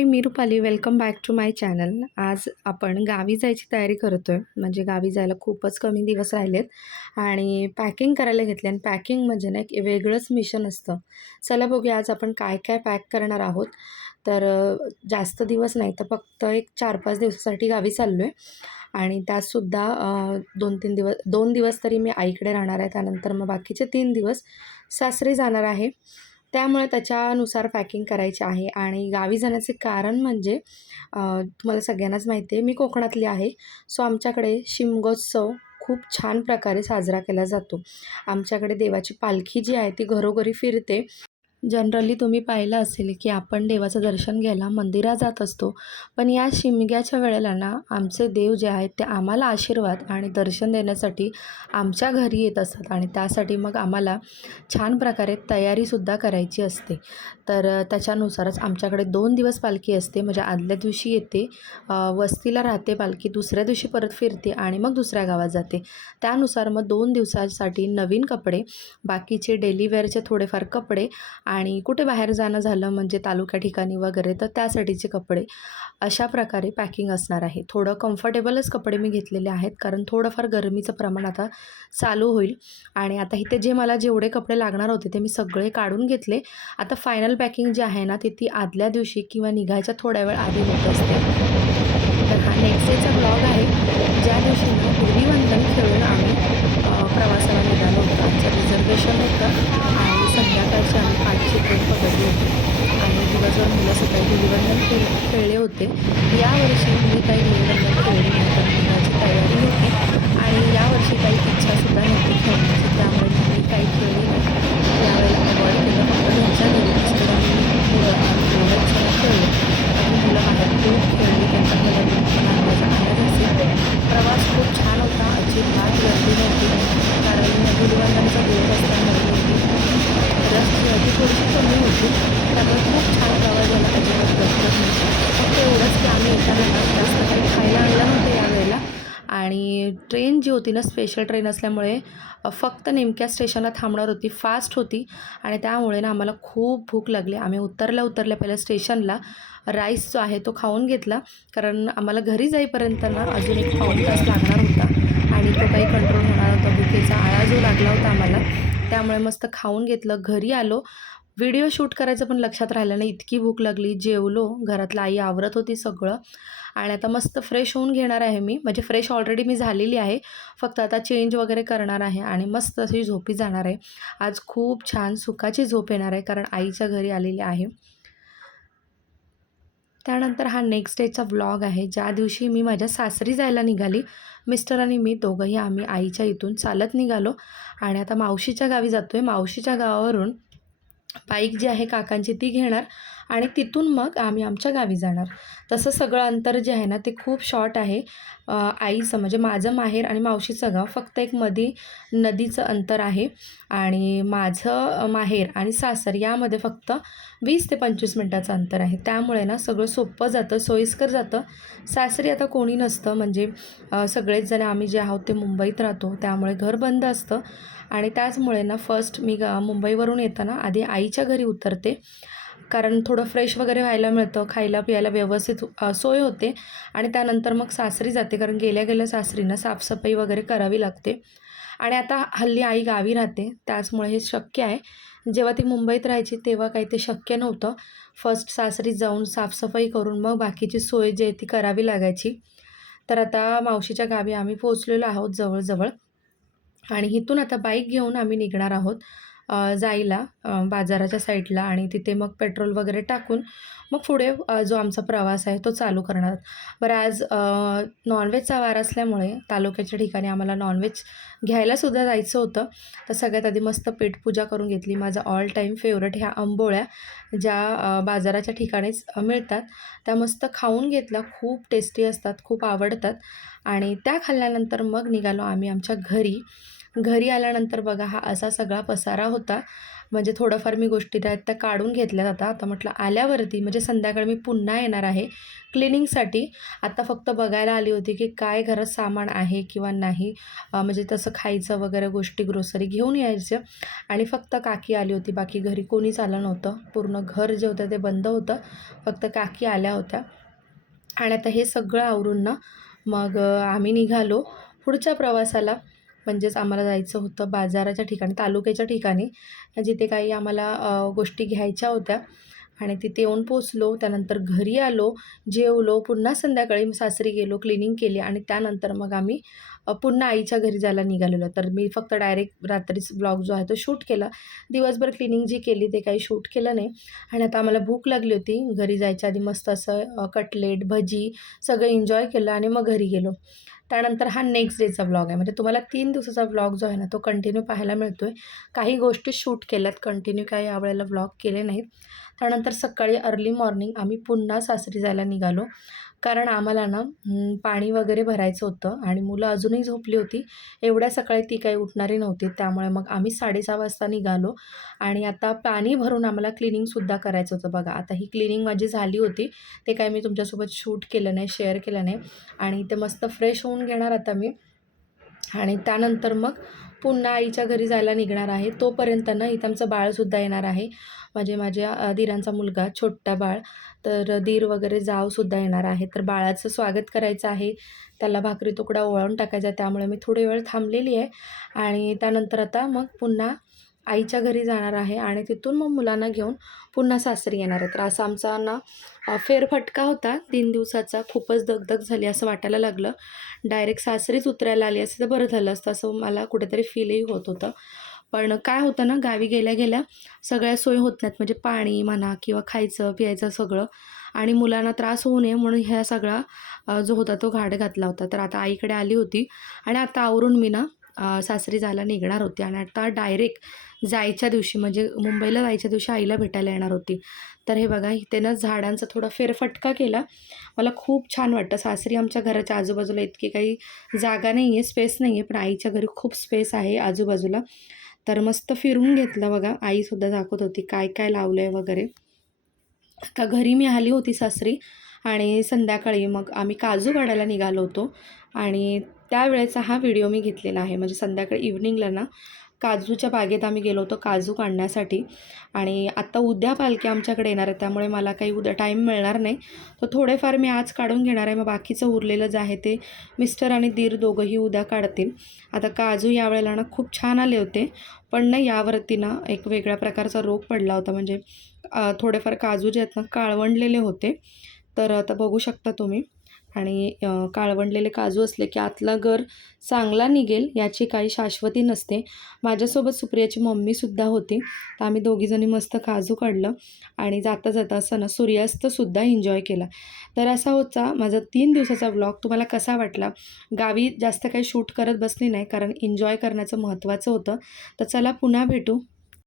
हाय, मी Rupali. Welcome back to my channel. आज आपण गावी जायची तयारी करतोय. म्हणजे गावी जायला खूपच कमी दिवस राहिलेत आणि पॅकिंग करायला घेतली आणि पॅकिंग म्हणजे ना एक वेगळंच मिशन असतं. चला बघूया आज आपण काय-काय पॅक करणार आहोत. तर जास्त दिवस नाही तर फक्त एक 4-5 दिवसासाठी गावी चाललोय आणि त्यातसुद्धा 2-3 दिवस 2 दिवस तरी मी आईकडे राहणार आहे. त्यानंतर मग बाकीचे 3 दिवस सासरी जाणार आहे. त्यामुळे त्याच्यानुसार पॅकिंग करायची आहे आणि गावी जाण्याचे कारण म्हणजे तुम्हाला सगळ्यांनाच माहिती आहे मी कोकणातली आहे. सो आमच्याकडे शिमगोत्सव खूप छान प्रकारे साजरा केला जातो. आमच्याकडे देवाची पालखी जी आहे ती घरोघरी फिरते. जनरली तुम्ही पाहिलं असेल की आपण देवाचं दर्शन घ्यायला मंदिरात जात असतो. पण या शिमग्याच्या वेळेला ना आमचे देव जे आहेत ते आम्हाला आशीर्वाद आणि दर्शन देण्यासाठी आमच्या घरी येत असतात आणि त्यासाठी मग आम्हाला छान प्रकारे तयारीसुद्धा करायची असते. तर त्याच्यानुसारच आमच्याकडे 2 दिवस पालखी असते. म्हणजे आदल्या दिवशी येते, वस्तीला राहते पालखी, दुसऱ्या दिवशी परत फिरते आणि मग दुसऱ्या गावात जाते. त्यानुसार मग 2 दिवसासाठी नवीन कपडे, बाकीचे डेली वेअरचे थोडेफार कपडे आणि कुठे बाहेर जाणं झालं म्हणजे तालुक्या ठिकाणी वगैरे तर त्यासाठीचे कपडे, अशा प्रकारे पॅकिंग असणार आहे. थोडं कम्फर्टेबलच कपडे मी घेतलेले आहेत कारण थोडंफार गरमीचं प्रमाण आता चालू होईल. आणि आता इथे जे मला जेवढे कपडे लागणार होते ते मी सगळे काढून घेतले. आता फायनल पॅकिंग जी आहे ना ती आदल्या दिवशी किंवा निघायच्या थोड्या वेळ आधी होत असते. तर हा नेक्स्ट डेचा ब्लॉग आहे. ज्या दिवशी ना धुलीवंदन खेळून आम्ही प्रवासाला निघालो होतो. आमचं रिझर्वेशन होतं आणि संध्याकाळची आम्ही 5ची ट्रेन पकडली होती आणि दिवसभर मुलं सकाळी धुलीवंदन खेळले होते. यावर्षी मी काही धुलीवंदन खेळली नाही कारण मुलाची तयारी होती आणि यावर्षी काही इच्छासुद्धा नव्हती खेळण्याची, त्यामुळे मी काही खेळली नाही. यावेळेला अवॉइड केलं. फक्त घरच्या घरी मिस्टरांनी मुलं आम्ही एवढंच जण खेळलो. आणि मुलं बाहेर खूप खेळली, त्यांच्याकडे पण अंदाजा आलाच असेल. प्रवास खूप छान होता, अजिबात गर्दी नव्हती कारण धुलीवंदनचा दिवस असल्यामुळे रसची अटी थोडीशी कमी होती. त्यामुळे खूप छान प्रवास झाला, अजिबात दगदग नाही. फक्त एवढंच की आम्ही येताना ना जास्त काही खायला आणलं नव्हतं यावेळेला आणि ट्रेन जी होती ना स्पेशल ट्रेन असल्यामुळे फक्त नेमक्या स्टेशनला थांबणार होती, फास्ट होती आणि त्यामुळे ना आम्हाला खूप भूक लागली. आम्ही उतरल्या पहिल्या स्टेशनला राईस जो आहे तो खाऊन घेतला कारण आम्हाला घरी जाईपर्यंत ना अजून एक पाऊण तास लागणार होता आणि तो काही कंट्रोल होणार होता. भुकेचा आळा जो लागला होता आम्हाला, त्यामुळे मस्त खाऊन घेतलं. घरी आलो, व्हिडिओ शूट करायचं पण लक्षात राहिलं नाही, इतकी भूक लागली. जेवलो, घरातलं आई आवरत होती सगळं आणि आता मस्त फ्रेश होऊन घेणार आहे मी. म्हणजे फ्रेश ऑलरेडी मी झालेली आहे, फक्त आता चेंज वगैरे करणार आहे आणि मस्त अशी झोपी जाणार आहे. आज खूप छान सुखाची झोप येणार आहे कारण आईच्या घरी आलेली आहे. त्यानंतर हा नेक्स्ट डेचा व्लॉग आहे, ज्या दिवशी मी माझ्या सासरी जायला निघाली. मिस्टर आणि मी दोघंही आम्ही आईच्या इथून चालत निघालो आणि आता मावशीच्या गावी जातो आहे. मावशीच्या गावावरून बाईक जी आहे काकांची ती घेणार आणि तिथून मग आम्ही आमच्या गावी जाणार. तसं सगळं अंतर जे आहे ना ते खूप शॉर्ट आहे. आईचं म्हणजे माझं माहेर आणि मावशीचं गाव फक्त एक नदीचं अंतर आहे आणि माझं माहेर आणि सासर यामध्ये फक्त 20 ते 25 मिनटाचं अंतर आहे. त्यामुळे ना सगळं सोपं जातं, सोयीस्कर जातं. सासरी आता कोणी नसतं म्हणजे सगळेच जण आम्ही जे आहोत ते मुंबईत राहतो, त्यामुळे घर बंद असतं आणि त्याचमुळे ना फर्स्ट मी मुंबईवरून येताना आधी आईच्या घरी उतरते कारण थोडं फ्रेश वगैरे व्हायला मिळतं, खायला प्यायला व्यवस्थित सोय होते आणि त्यानंतर मग सासरी जाते कारण गेल्या गेल्या सासरीनं साफसफाई वगैरे करावी लागते. आणि आता हल्ली आई गावी राहते त्याचमुळे हे शक्य आहे. जेव्हा ती मुंबईत राहायची तेव्हा काही ते शक्य नव्हतं. फर्स्ट सासरी जाऊन साफसफाई करून मग बाकीची सोय जी आहे ती करावी लागायची. तर आता मावशीच्या गावी आम्ही पोहोचलेलो आहोत जवळ आणि इथून आता बाईक घेऊन आम्ही निघणार आहोत जायला बाजाराच्या साईडला आणि तिथे मग पेट्रोल वगैरे टाकून मग पुढे जो आमचा प्रवास आहे तो चालू करणार. बरं आज नॉनव्हेजचा वार असल्यामुळे तालुक्याच्या ठिकाणी आम्हाला नॉनव्हेज घ्यायलासुद्धा जायचं होतं. तर सगळ्यात आधी मस्त पेटपूजा करून घेतली. माझा ऑल टाईम फेवरेट ह्या आंबोळ्या ज्या बाजाराच्या ठिकाणीच मिळतात त्या मस्त खाऊन घेतल्या. खूप टेस्टी असतात, खूप आवडतात आणि त्या खाल्ल्यानंतर मग निघालो आम्ही आमच्या घरी. घरी आल्यानंतर बघा हा असा सगळा पसारा होता. म्हणजे थोडंफार मी गोष्टी त्या काढून घेतल्या आता. आता म्हटलं आल्यावरती म्हणजे संध्याकाळी मी पुन्हा येणार आहे क्लिनिंगसाठी. आता फक्त बघायला आली होती की काय घरात सामान आहे किंवा नाही. म्हणजे तसं खायचं वगैरे गोष्टी ग्रोसरी घेऊन यायचं आणि फक्त काकी आली होती. बाकी घरी कोणीच आलं नव्हतं. पूर्ण घर जे होतं ते बंद होतं. फक्त काकी आल्या होत्या आणि आता हे सगळं आवरून ना मग आम्ही निघालो पुढच्या प्रवासाला. म्हणजेच आम्हाला जायचं होतं बाजाराच्या ठिकाणी, तालुक्याच्या ठिकाणी, जिथे काही आम्हाला गोष्टी घ्यायच्या होत्या आणि तिथे येऊन पोचलो. त्यानंतर घरी आलो, जेवलो, पुन्हा संध्याकाळी सासरी गेलो, क्लिनिंग केली आणि त्यानंतर मग आम्ही पुन्हा आईच्या घरी जायला निघालेलो. तर मी फक्त डायरेक्ट रात्रीच ब्लॉग जो आहे तो शूट केला. दिवसभर क्लिनिंग जी केली ते काही शूट केलं नाही. आणि आता आम्हाला भूक लागली होती. घरी जायच्या आधी मस्त असं कटलेट, भजी सगळं एन्जॉय केलं आणि मग घरी गेलो. त्यानंतर हा नेक्स्ट डेचा व्लॉग आहे. म्हणजे तुम्हाला 3 दिवसाचा व्लॉग जो आहे ना, तो कंटिन्यू पाहायला मिळतो आहे. काही गोष्टी शूट केल्यात, कंटिन्यू काही यावेळेला व्लॉग केले नाहीत. त्यानंतर सकाळी अर्ली मॉर्निंग आम्ही पुन्हा सासरी जायला निघालो. कारण आम्हाला ना पाणी वगैरे भरायचं होतं आणि मुलं अजूनही झोपली होती. एवढ्या सकाळी ती काही उठणारी नव्हती. त्यामुळे मग आम्ही 6:30 वाजता निघालो आणि आता पाणी भरून आम्हाला क्लिनिंगसुद्धा करायचं होतं बघा. आता ही क्लिनिंग माझी झाली होती. ते काही मी तुमच्यासोबत शूट केलं नाही, शेअर केलं नाही आणि ते मस्त फ्रेश होऊन घेणार आता मी आणि त्यानंतर मग पुन्हा आईच्या घरी जायला निघणार आहे. तोपर्यंत ना इथं आमचं बाळसुद्धा येणार आहे. म्हणजे माझ्या दीरांचा मुलगा छोटा बाळ. तर दीर वगैरे जावसुद्धा येणार आहे. तर बाळाचं स्वागत करायचं आहे. त्याला भाकरी तुकडा ओवाळून टाकायचा. त्यामुळे मी थोडी वेळ थांबलेली आहे आणि त्यानंतर आता मग पुन्हा आईच्या घरी जाणार आहे आणि तिथून मग मुलांना घेऊन पुन्हा सासरी येणार आहे. तर असा आमचा ना फेरफटका होता 3 दिवसाचा. खूपच दगदग झाली असं वाटायला लागलं. डायरेक्ट सासरीच उतरायला आली असती तर बरं झालं असतं असं मला कुठेतरी फीलही होत होतं. पण काय होतं ना गावी गेल्या गेल्या सगळ्या सोयी होत नाहीत. म्हणजे पाणी म्हणा किंवा खायचं प्यायचं सगळं आणि मुलांना त्रास होऊ नये म्हणून ह्या सगळा जो होता तो घाट घातला होता. तर आता आईकडे आली होती आणि आता आवरून मी ना सासरी जायला निघणार होती आणि आता डायरेक्ट जायच्या दिवशी म्हणजे मुंबईला जायच्या दिवशी आईला भेटायला येणार होती. तर हे बघा इथे ना झाडांचा थोडा फेरफटका केला. मला खूप छान वाटतं. सासरी आमच्या घराच्या आजूबाजूला इतकी काही जागा नाही आहे, स्पेस नाही आहे. पण आईच्या घरी खूप स्पेस आहे आजूबाजूला. तर मस्त फिरून घेतलं बघा. आईसुद्धा दाखवत होती काय काय लावलं आहे वगैरे. आता घरी मी आली होती सासरी आणि संध्याकाळी मग आम्ही काजू काढायला निघालो होतो आणि त्यावेळेचा हा व्हिडिओ मी घेतलेला आहे. म्हणजे संध्याकाळी इव्हनिंगला ना काजूच्या बागेत आम्ही गेलो होतो काजू काढण्यासाठी आणि आत्ता उद्या पालखी आमच्याकडे येणार आहे. त्यामुळे मला काही उद्या टाईम मिळणार नाही. तर थोडेफार मी आज काढून घेणार आहे. मग बाकीचं उरलेलं जे आहे ते मिस्टर आणि दीर दोघंही उद्या काढतील. आता काजू यावेळेला ना खूप छान आले होते. पण ना यावरती ना एक वेगळ्या प्रकारचा रोग पडला होता. म्हणजे थोडेफार काजू जे आहेत ना काळवंडलेले होते. तर आता बघू शकता तुम्ही आणि काळवंडलेले काजू असले की आतला गर चांगला निघेल याची काही शाश्वती नसते. माझ्यासोबत सुप्रियाची मम्मीसुद्धा होती. तर आम्ही दोघीजणी मस्त काजू काढलं आणि जाता जाता असं ना सूर्यास्तसुद्धा एन्जॉय केला. तर असा होता माझा 3 दिवसाचा व्लॉग. तुम्हाला कसा वाटला? गावी जास्त काही शूट करत बसली नाही कारण एन्जॉय करण्याचं महत्त्वाचं होतं. तर चला पुन्हा भेटू.